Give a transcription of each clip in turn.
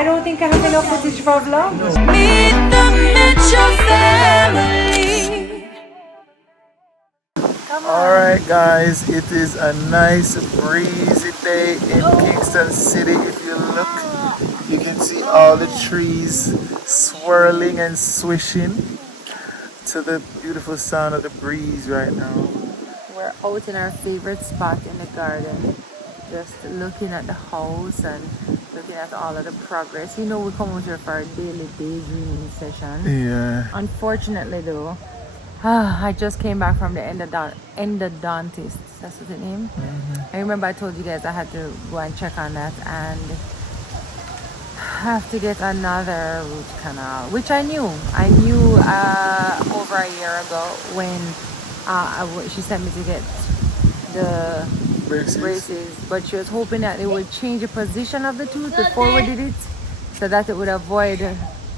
I don't think I have enough footage for a vlog. Meet the Mitchell family. Alright guys, it is a nice breezy day in Kingston City. If you look, you can see all the trees swirling and swishing to the beautiful sound of the breeze right now. We're out in our favorite spot in the garden, just looking at the house and looking at all of the progress. You know, we come out here for our daily daydreaming session. Yeah. Unfortunately though, I just came back from the endodontist. That's what it named. I remember I told you guys I had to go and check on that and have to get another root canal, which I knew over a year ago when she sent me to get the braces, but she was hoping that it would change the position of the tooth before we did it, so that it would avoid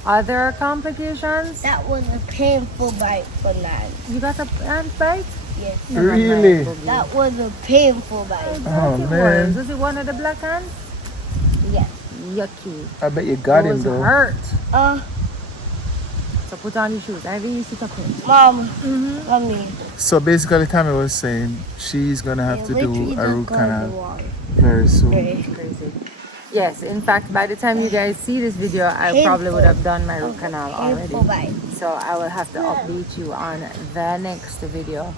other complications. That was a painful bite for Nan. You got a ant bite? Yes. Really? That was a painful bite. Oh man. Was it one of the black ants? Yes. Yucky. I bet you got It him was though. hurt. So put on your shoes. I think you sit up here. Mom, come here. So basically Tami was saying she's gonna have to do a root canal very soon. Crazy. Yes, in fact, by the time you guys see this video, I probably would have done my root canal already. So I will have to update you on the next video.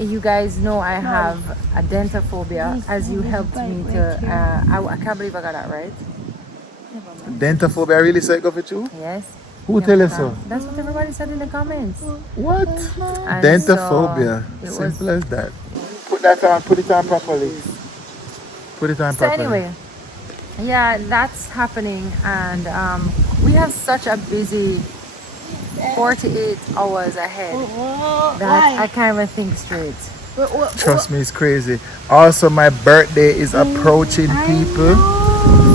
You guys know I have a dentophobia, as you helped me to. I can't believe I got that right. Dentophobia really psycho for you? Yes. Who tell you so? That's what everybody said in the comments. What? And Dentophobia. so Simple as that. Put that on, put it on properly. Put it on So properly. anyway, yeah, that's happening, and we have such a busy 48 hours ahead that I can't even think straight. Trust me, it's crazy. Also, my birthday is approaching, people.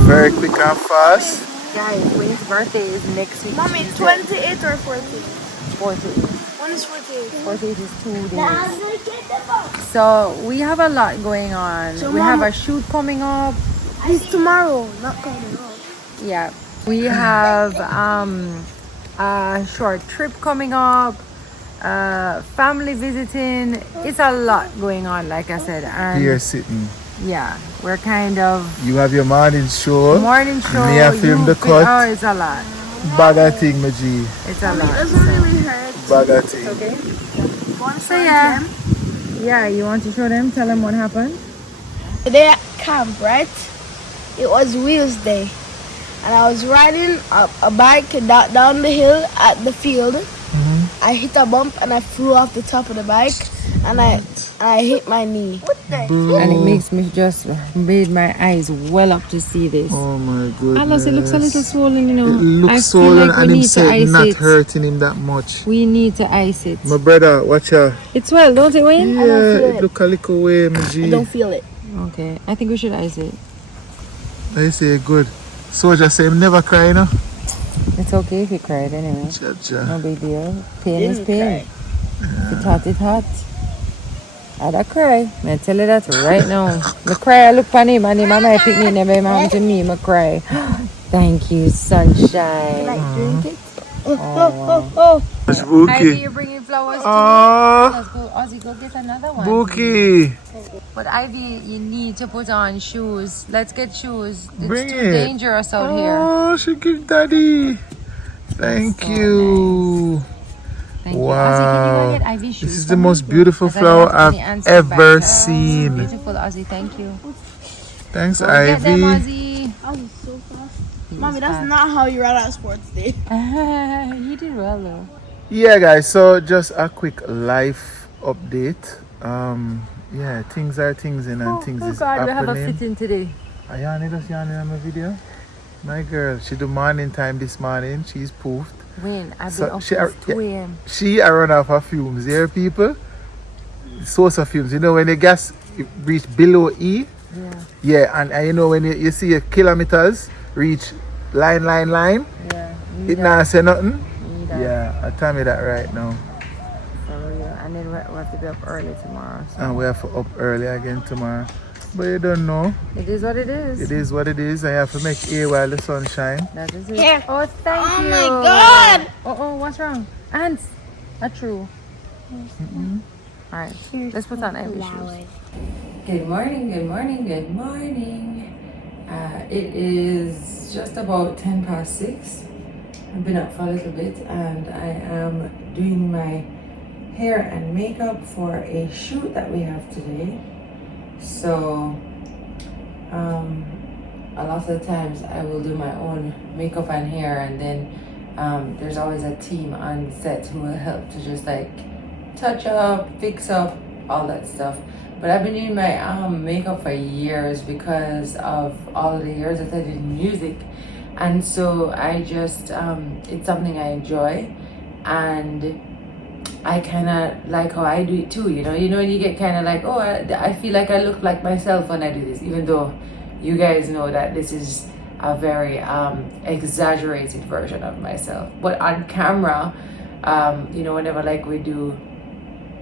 Very quick and fast. Guys, Wayne's birthday is next week. Mommy, Tuesday. 28 or 14? 48. When is 48? 48 is 2 days. So we have a lot going on. So we have Mama- a shoot coming up. It's tomorrow, not coming up. Yeah, we have a short trip coming up, family visiting. It's a lot going on, like I said. And Here sitting. yeah, we're kind of You have your morning show. morning show. Me a film the cut. Oh, it's a lot. Bag of thing, my G. It's a It lot. doesn't really hurt. Bag of thing. Okay. One So yeah, yeah. You want to show them? Tell them what happened. Today at camp, right? It was Wheels Day. And I was riding a bike down the hill at the field. I hit a bump and I flew off the top of the bike and I hit my knee. And it makes me just made my eyes well up to see this. Oh my goodness. Alice, it looks a little swollen, you know. It looks I swollen feel like and we him need to said ice not it. hurting him that much. We need to ice it. My brother, watch out. It's well, don't it, Wayne? Yeah, feel it it. look a little way, my I G. don't feel it. Okay, I think we should ice it. I say good. Soldier say him never cry, you know? It's okay if you cried anyway. Cha-cha. No big deal. Pain is Didn't pain. If it's hot, it's hot. I'd cry. I tell you that right now. I cry, I look on him and him and I pick me, never him to me, I cry. Thank you, sunshine. Drink it. It's Ivy, Bookie. you're bringing flowers to Oh, me. Let's go, Ozzy, go get another one. Bookie. But Ivy, you need to put on shoes. Let's get shoes. It's Bring too it. dangerous out here. Oh, she give daddy. Thank So you. Thank Wow. you. Ozzy, can you go get Ivy shoes? This is for the me? most beautiful 'Cause I flower don't have I've any answer ever back. seen. Beautiful, Ozzy. Thank you. Thanks, Go get them, Ivy. Ozzy. I was so fast. He Mommy, was that's fast. not how you run out of sports day. You did well though. Yeah, guys. So just a quick life update. Yeah, things are things in and things Oh is God, we have a happening. fitting today. Are you on my video? My girl, she do morning time this morning. She's poofed. Wayne, I've So been up she- since 2 a.m. She I run off her fumes here, people. Source of fumes. You know when the gas reach below E? Yeah. Yeah, and you know when you see your kilometers reach line, Yeah. it not say nothing. Need that. Yeah, I tell me that right now. For real. And then we have to be up early tomorrow. So. And we have to up early again tomorrow. But you don't know. It is what it is. It is what it is. I have to make hay while the sun shines. That is it. Here. Oh, thank Oh you. my God. Oh, what's wrong? Ants. Not true. Alright, let's put on empty shoes. Good morning, good morning, good morning. It is just about 6:10. I've been up for a little bit and I am doing my hair and makeup for a shoot that we have today. So a lot of the times I will do my own makeup and hair, and then there's always a team on set who will help to just like touch up, fix up, all that stuff. But I've been doing my makeup for years because of all the years that I did music, and so I just it's something I enjoy, and I kind of like how I do it too. You know, when you get kind of like, oh, I feel like I look like myself when I do this, even though you guys know that this is a very exaggerated version of myself. But on camera, whenever like we do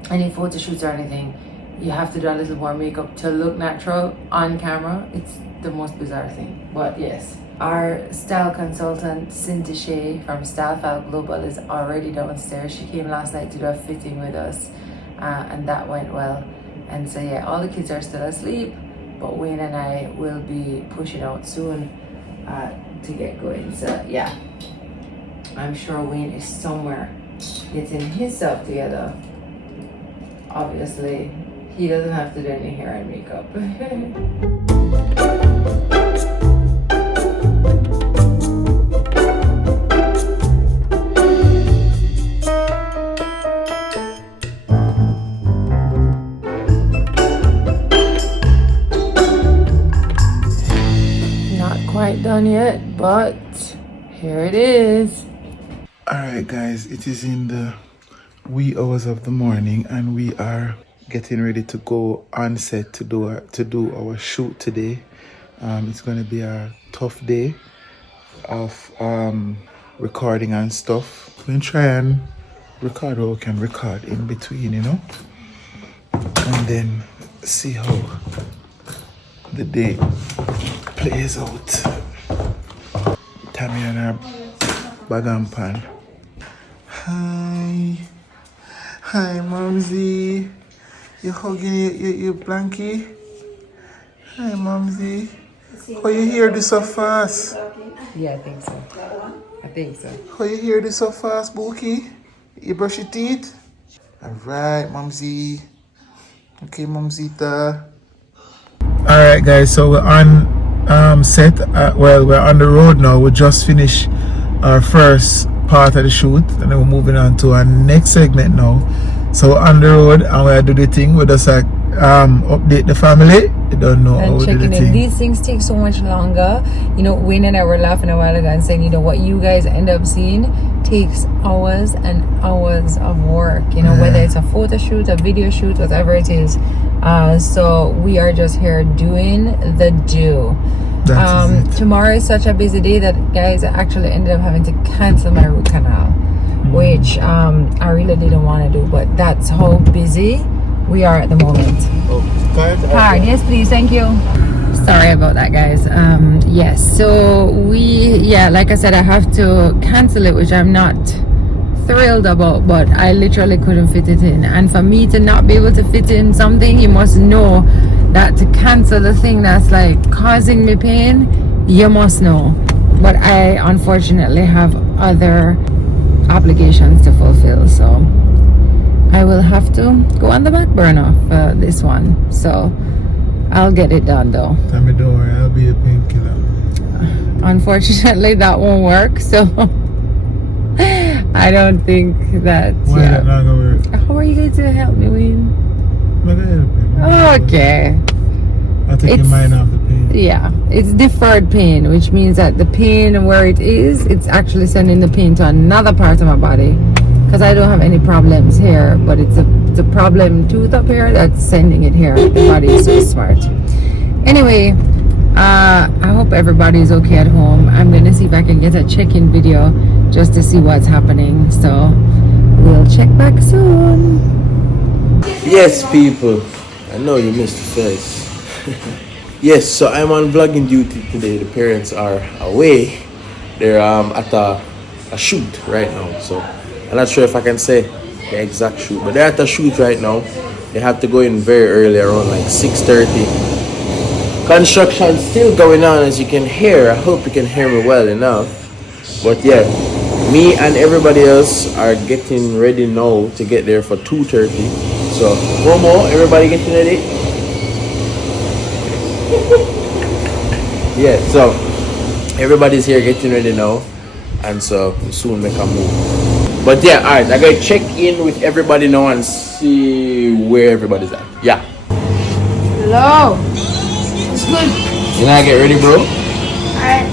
any photo shoots or anything, you have to do a little more makeup to look natural on camera. It's the most bizarre thing. But yes, our style consultant Cindy Shea from Style File Global is already downstairs. She came last night to do a fitting with us, and that went well. And so yeah, all the kids are still asleep, but Wayne and I will be pushing out soon to get going. So yeah, I'm sure Wayne is somewhere getting himself together. Obviously, he doesn't have to do any hair and makeup. Not quite done yet, but here it is. Alright guys, it is in the wee hours of the morning and we are getting ready to go on set to do our shoot today. It's going to be a tough day of recording and stuff. We're going to try and record what we can record in between, you know, and then see how the day plays out. Tami and her bag and pan. Hi, Momsy. You hugging your blankie? Hi, Momsy. How you hear this so fast? Yeah, I think so. I think so. How you hear this so fast, Bookie? You brush your teeth? Alright, Momsy. Okay, Momsita. Alright, guys, so we're on set. We're on the road now. We just finished our first part of the shoot, and then we're moving on to our next segment now. So on the road, and we do the thing. We just like update the family. They don't know how we do the thing. These things take so much longer. You know, Wayne and I were laughing a while ago and saying, you know, what you guys end up seeing takes hours and hours of work. You know, whether it's a photo shoot, a video shoot, whatever it is. So we are just here doing the do. Tomorrow is such a busy day that guys actually ended up having to cancel my root canal, which I really didn't want to do, but that's how busy we are at the moment. Hard, yes please, thank you. Sorry about that, guys. Yes, so like I said, I have to cancel it, which I'm not thrilled about, but I literally couldn't fit it in. And for me to not be able to fit in something, you must know that to cancel the thing that's like causing me pain, you must know. But I unfortunately have other obligations to fulfill, so I will have to go on the back burner for this one. So I'll get it done though. Tell me, don't worry, I'll be a painkiller. Unfortunately, that won't work, so I don't think that. Why that not gonna work? How are you going to help me, Wayne? I'm gonna help you. Okay. I'll take your mind off the pain. Yeah, it's deferred pain, which means that the pain where it is, it's actually sending the pain to another part of my body. Because I don't have any problems here, but it's a problem tooth up here that's sending it here. The body is so smart. Anyway, I hope everybody's okay at home. I'm gonna see if I can get a check-in video just to see what's happening. So we'll check back soon. Yes, people. I know you missed the face. Yes, so I'm on vlogging duty today. The parents are away. They're at a shoot right now. So I'm not sure if I can say the exact shoot, but they're at a shoot right now. They have to go in very early, around like 6:30. Construction still going on, as you can hear. I hope you can hear me well enough. But yeah, me and everybody else are getting ready now to get there for 2:30. So Momo, everybody getting ready? Yeah, so everybody's here getting ready now, and so soon make a move. But yeah, alright, I gotta check in with everybody now and see where everybody's at. Yeah. Hello. It's good. You know, get ready, bro.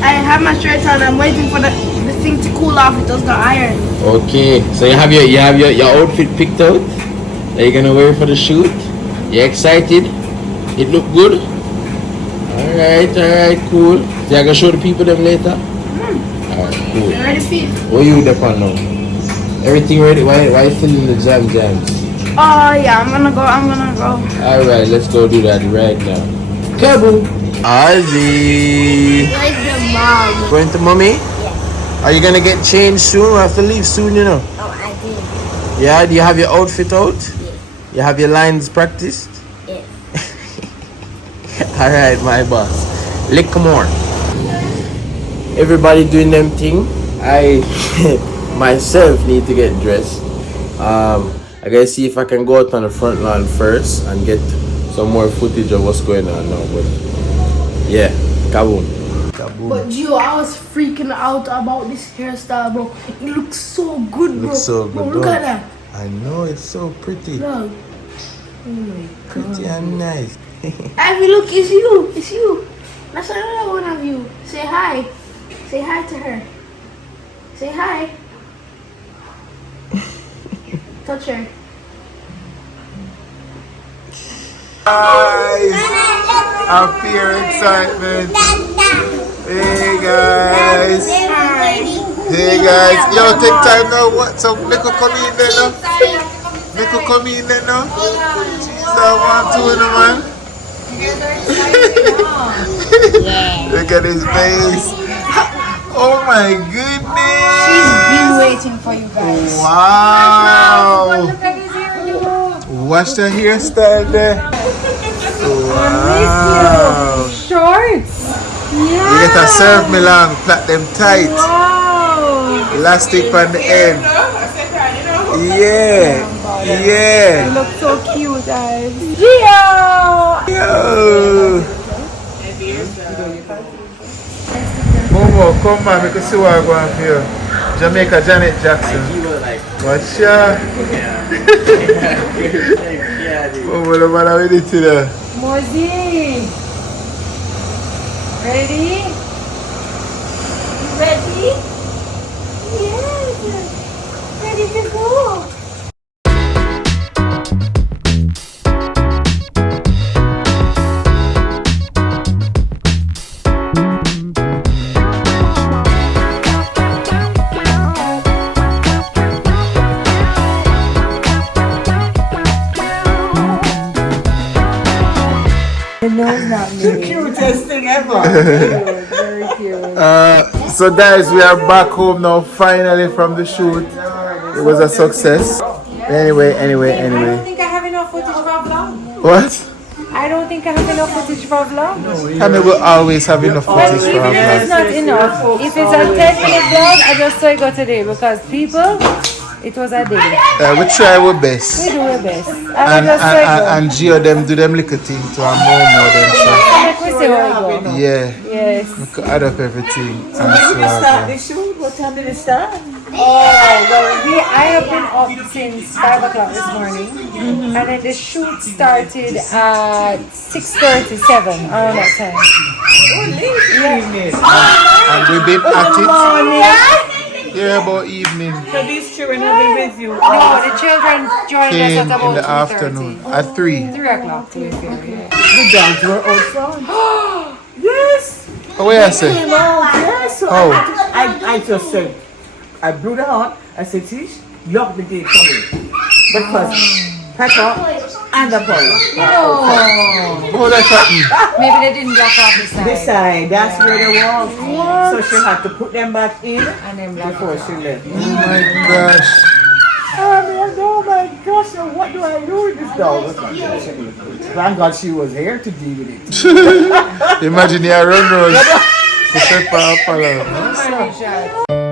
I have my shirt on. I'm waiting for the thing to cool off. It does not iron. Okay, so you have your outfit picked out that you're gonna wear for the shoot. You excited? It look good? Alright, cool. So I gonna show the people them later? Alright, cool. You ready, Pete? What you depend now? Everything ready? Why you feeling the jams? Oh yeah, I'm gonna go. Alright, let's go do that right now. Kaboom! Ozzy! Where's the mom? Going to mommy? Yeah. Are you gonna get changed soon? We have to leave soon, you know. Oh, I did. Yeah, do you have your outfit out? Yes. You have your lines practiced? Yes. Alright, my boss. Lick more. Everybody doing them thing. I myself need to get dressed. I gotta see if I can go out on the front lawn first and get some more footage of what's going on now. But yeah, kaboom. But Gio, I was freaking out about this hairstyle, bro. It looks so good, bro. Looks so good, Bro, look at that. I know, it's so pretty. Look. Oh my God. Pretty and nice. Ivy, look, it's you. It's you. That's another one of you. Say hi. Say hi to her. Say hi. Touch her. Guys, I'm pure excitement. Hey guys. Hey guys. Yo, take time now. What? So make her come in there now. Make her come in there now. Jeez, I want to know, man. Look at his face. Oh my goodness. She's been waiting for you guys. Wow. Watch the hairstyle there. Wow. Shorts. You get to serve me long, plait them tight. Wow. Elastic on the end. Yeah. You Yeah. look so cute, guys. Gio! Yo. Momo, come on, we can see what I'm going for you. Jamaica Janet Jackson. Watch ya. Momo, the man ready to the. Mozi. Ready? Ready? Yes. Ready to go. Cutest thing ever. Very cute. So guys, we are back home now finally from the shoot. It was a success. Anyway. I don't think I have enough footage for a vlog. What? I don't think I have enough footage for a vlog. I mean, we'll always have enough But footage for even our if it's vlog. not enough, if it's a 10-minute vlog, I just saw it go today because people, it was a day. We try our best. We do our best. And, I just saw it go. and Gio them do them little thing to our Momo them so. Let me see how it go. Yeah. Yes. We could add up everything. When did we start the shoot? What time did it start? Well, I have been up since 5 o'clock this morning, and then the shoot started at 6:37 around that time. And we've been at it. Yeah, about evening. So these children have been with you. No, the children joined us Came at in about the 2:30. afternoon at 3. 3 o'clock to be fair. Yeah. The dogs were outside. Yes. Oh, where I say? Came out. Yes. So Oh. I just said, I blew the horn. I said, Tish, lock the gate for me. Breakfast. Pack up. And the power. Oh, that's happening. Maybe they didn't block off the side. This side, that's where they was. So she had to put them back in And then block before off. she left. Oh my gosh. Oh my gosh, so what do I do with this dog? Thank God she was here to deal with it. Imagine you run road. To step up alone. Money shot.